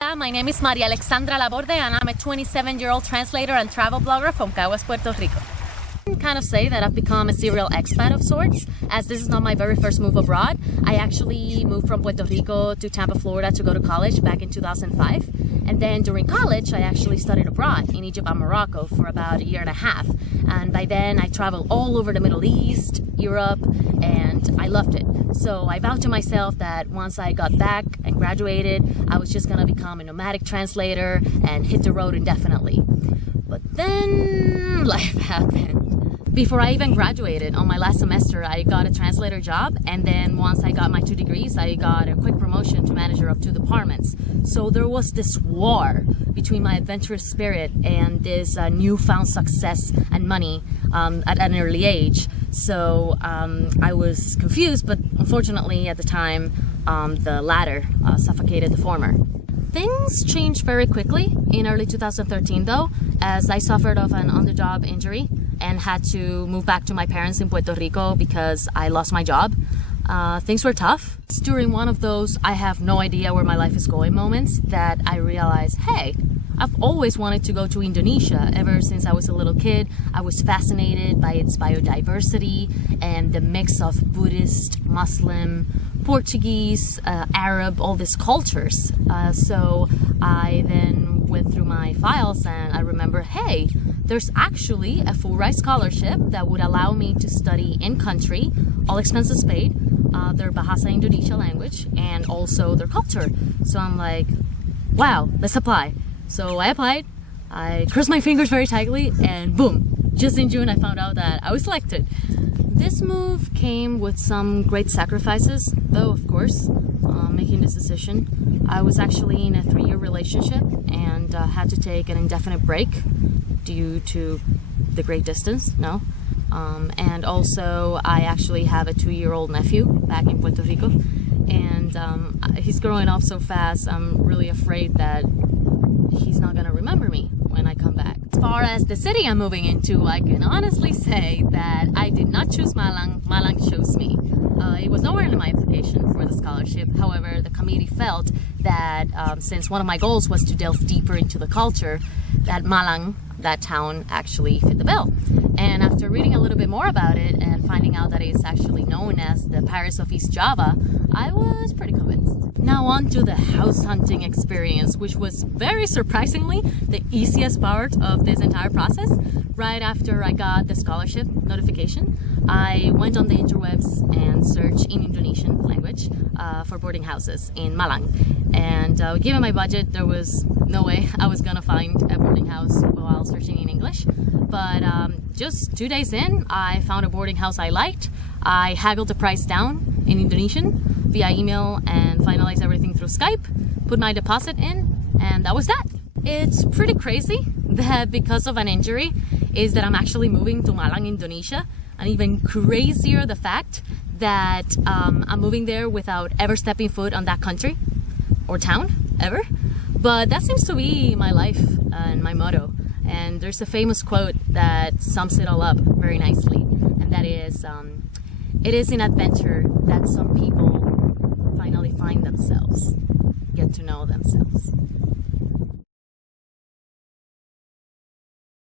My name is Maria Alexandra Laborde and I'm a 27-year-old translator and travel blogger from Caguas, Puerto Rico. I can kind of say that I've become a serial expat of sorts, as this is not my very first move abroad. I actually moved from Puerto Rico to Tampa, Florida to go to college back in 2005. And then during college, I actually studied abroad in Egypt and Morocco for about a year and a half. And by then I traveled all over the Middle East, Europe, and I loved it. So I vowed to myself that once I got back and graduated, I was just gonna become a nomadic translator and hit the road indefinitely. But then life happened. Before I even graduated, on my last semester, I got a translator job, and then once I got my 2 degrees, I got a quick promotion to manager of 2 departments. So there was this war between my adventurous spirit and this newfound success and money at an early age. So I was confused, but unfortunately at the time, the latter suffocated the former. Things changed very quickly in early 2013 though, as I suffered of an on-the-job injury and had to move back to my parents in Puerto Rico because I lost my job. Things were tough. It's during one of those I have no idea where my life is going moments that I realized, hey, I've always wanted to go to Indonesia. Ever since I was a little kid, I was fascinated by its biodiversity and the mix of Buddhist, Muslim, Portuguese, Arab, all these cultures. So I then went through my files and I remember, hey, there's actually a full-ride scholarship that would allow me to study in country, all expenses paid, their Bahasa Indonesia language, and also their culture. So I'm like, wow, let's apply. So I applied, I crossed my fingers very tightly, and boom, just in June I found out that I was selected. This move came with some great sacrifices, though, of course, making this decision. I was actually in a 3-year relationship and had to take an indefinite break due to the great distance, and also I actually have a 2-year-old nephew back in Puerto Rico, and he's growing up so fast, I'm really afraid that he's not gonna remember me when I come back. As far as the city I'm moving into, I can honestly say that I did not choose Malang, Malang chose me. It was nowhere in my application for the scholarship. However, the committee felt that since one of my goals was to delve deeper into the culture, that Malang, that town, actually fit the bill. And after reading a little bit more about it and finding out that it's actually known as the Paris of East Java, I was pretty convinced. Now on to the house hunting experience, which was very surprisingly the easiest part of this entire process. Right after I got the scholarship notification, I went on the interwebs and searched in Indonesian language for boarding houses in Malang. And given my budget, there was no way I was gonna find a boarding house while searching in English. But just 2 days in, I found a boarding house I liked. I haggled the price down in Indonesian via email and finalized everything through Skype, put my deposit in, and that was that. It's pretty crazy that because of an injury is that I'm actually moving to Malang, Indonesia, and even crazier the fact that I'm moving there without ever stepping foot on that country or town, ever. But that seems to be my life and my motto. And there's a famous quote that sums it all up very nicely, and that is, it is in adventure that some people finally find themselves, get to know themselves.